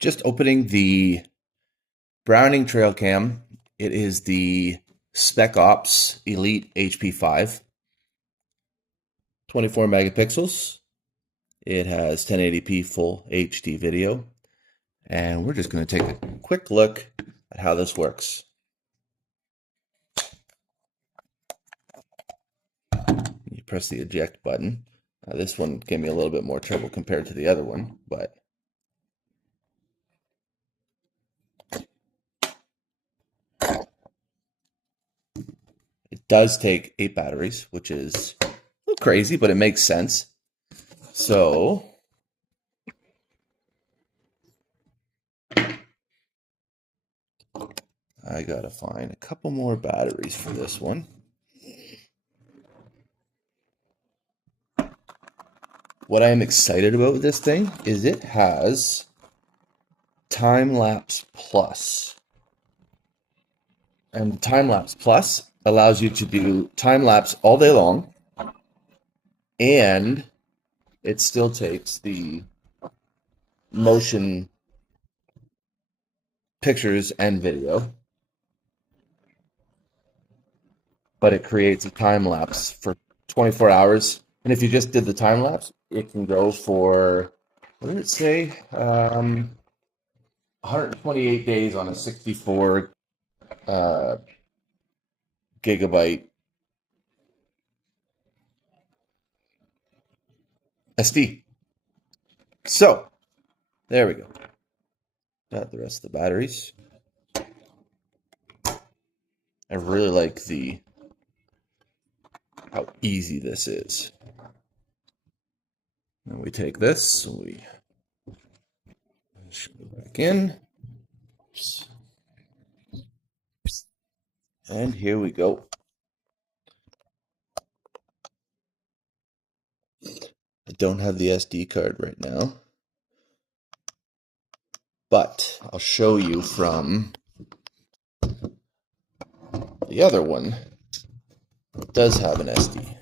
Just opening the Browning trail cam. It is the Spec Ops Elite HP5, 24 megapixels. It has 1080p full HD video. And we're just going to take a quick look at how this works. You press the eject button. This one gave me a little bit more trouble compared to the other one, but it does take 8 batteries, which is a little crazy, but it makes sense. So I gotta find a couple more batteries for this one. What I am excited about with this thing is it has Time Lapse Plus. And Time Lapse Plus allows you to do time lapse all day long, and it still takes the motion pictures and video, but it creates a time lapse for 24 hours. And if you just did the time lapse, it can go for, what did it say? 128 days on a 64 gigabyte SD. So there we go. Got the rest of the batteries. I really like how easy this is. And we take this, we go back in. And here we go. I don't have the SD card right now, but I'll show you from the other one. It does have an SD.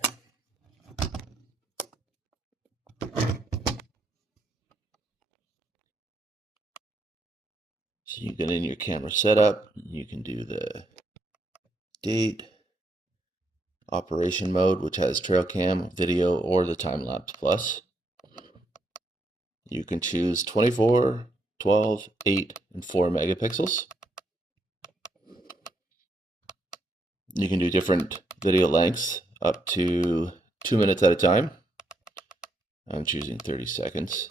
So you get in your camera setup, you can do the date, operation mode, which has trail cam, video, or the time lapse plus. You can choose 24, 12, 8, and 4 megapixels. You can do different video lengths up to 2 minutes at a time. I'm choosing 30 seconds.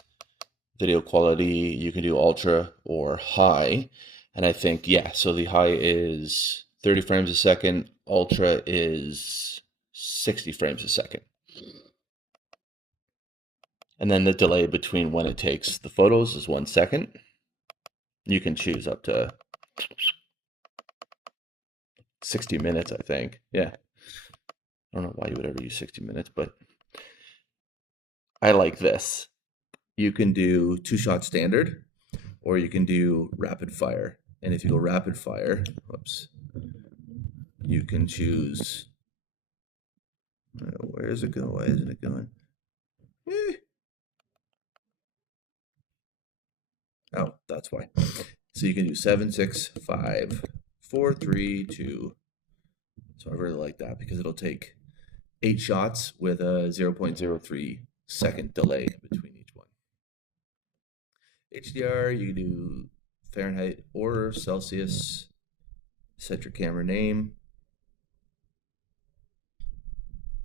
Video quality, you can do ultra or high. And I think, yeah, so the high is 30 frames a second. Ultra is 60 frames a second. And then the delay between when it takes the photos is 1 second. You can choose up to 60 minutes, I think. Yeah. I don't know why you would ever use 60 minutes, but I like this. You can do 2-shot standard, or you can do rapid fire. And if you go rapid fire, whoops, you can choose, where is it going? Why isn't it going? Oh, that's why. So you can do 7, 6, 5, 4, 3, 2. So I really like that because it'll take 8 shots with a 0.03 second delay between each one. HDR, you can do Fahrenheit or Celsius. Set your camera name.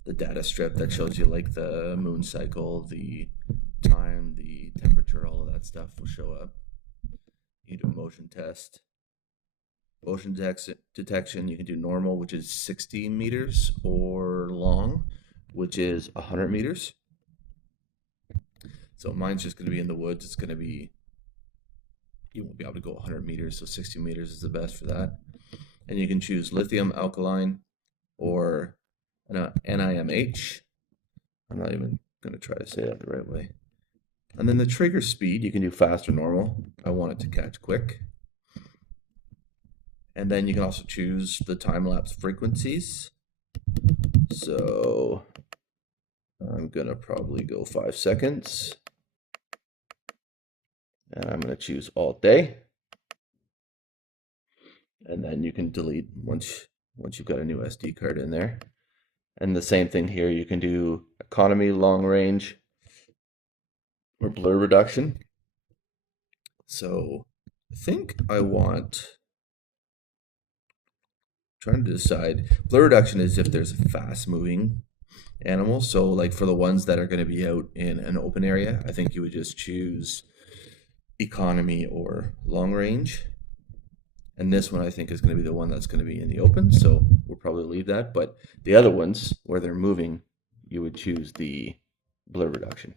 The data strip that shows you like the moon cycle, the time, the temperature, all of that stuff will show up. You can do a motion test. Motion detection, you can do normal, which is 60 meters, or long, which is 100 meters. So mine's just going to be in the woods. It's going to be, you won't be able to go 100 meters, so 60 meters is the best for that. And you can choose lithium, alkaline, or NIMH. I'm not even going to try to say that the right way. And then the trigger speed, you can do fast or normal. I want it to catch quick. And then you can also choose the time-lapse frequencies. So I'm going to probably go 5 seconds. And I'm going to choose Alt Day. And then you can delete once you've got a new SD card in there. And the same thing here, you can do economy, long range, or blur reduction. So I think I want, trying to decide, blur reduction is if there's a fast moving animal. So like for the ones that are going to be out in an open area, I think you would just choose economy or long range. And this one I think is going to be the one that's going to be in the open. So we'll probably leave that. But the other ones where they're moving, you would choose the blur reduction.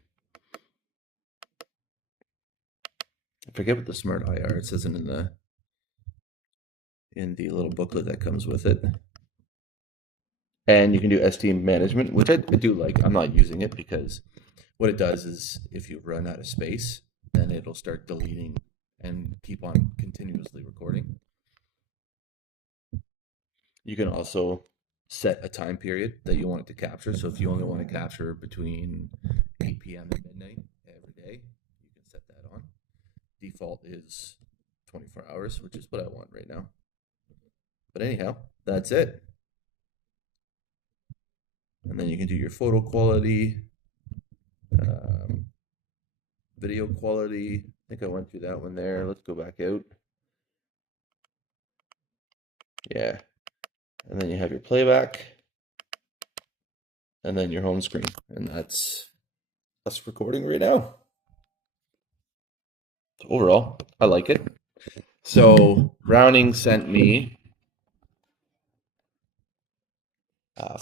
I forget what the smart IR, it says it in the little booklet that comes with it. And you can do ST management, which I do like. I'm not using it because what it does is if you run out of space, then it'll start deleting and keep on continuously recording. You can also set a time period that you want it to capture. So if you only want to capture between 8 p.m. and midnight every day, you can set that on. Default is 24 hours, which is what I want right now. But anyhow, that's it. And then you can do your photo quality, video quality. I think I went through that one there. Let's go back out. Yeah. And then you have your playback. And then your home screen. And that's us recording right now. So overall, I like it. So Browning sent me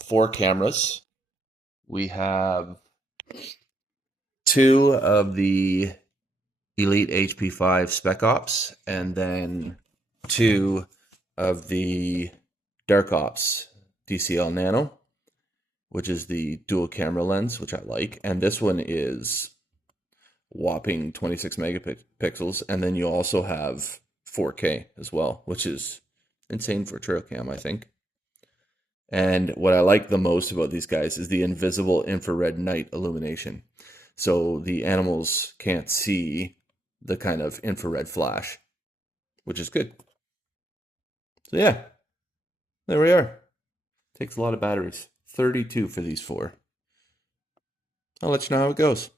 4 cameras. We have 2 of the Elite HP5 Spec Ops, and then 2 of the Dark Ops DCL Nano, which is the dual camera lens, which I like. And this one is whopping 26 megapixels. And then you also have 4K as well, which is insane for trail cam, I think. And what I like the most about these guys is the invisible infrared night illumination. So the animals can't see the kind of infrared flash, which is good. So yeah, there we are. Takes a lot of batteries. 32 for these 4. I'll let you know how it goes.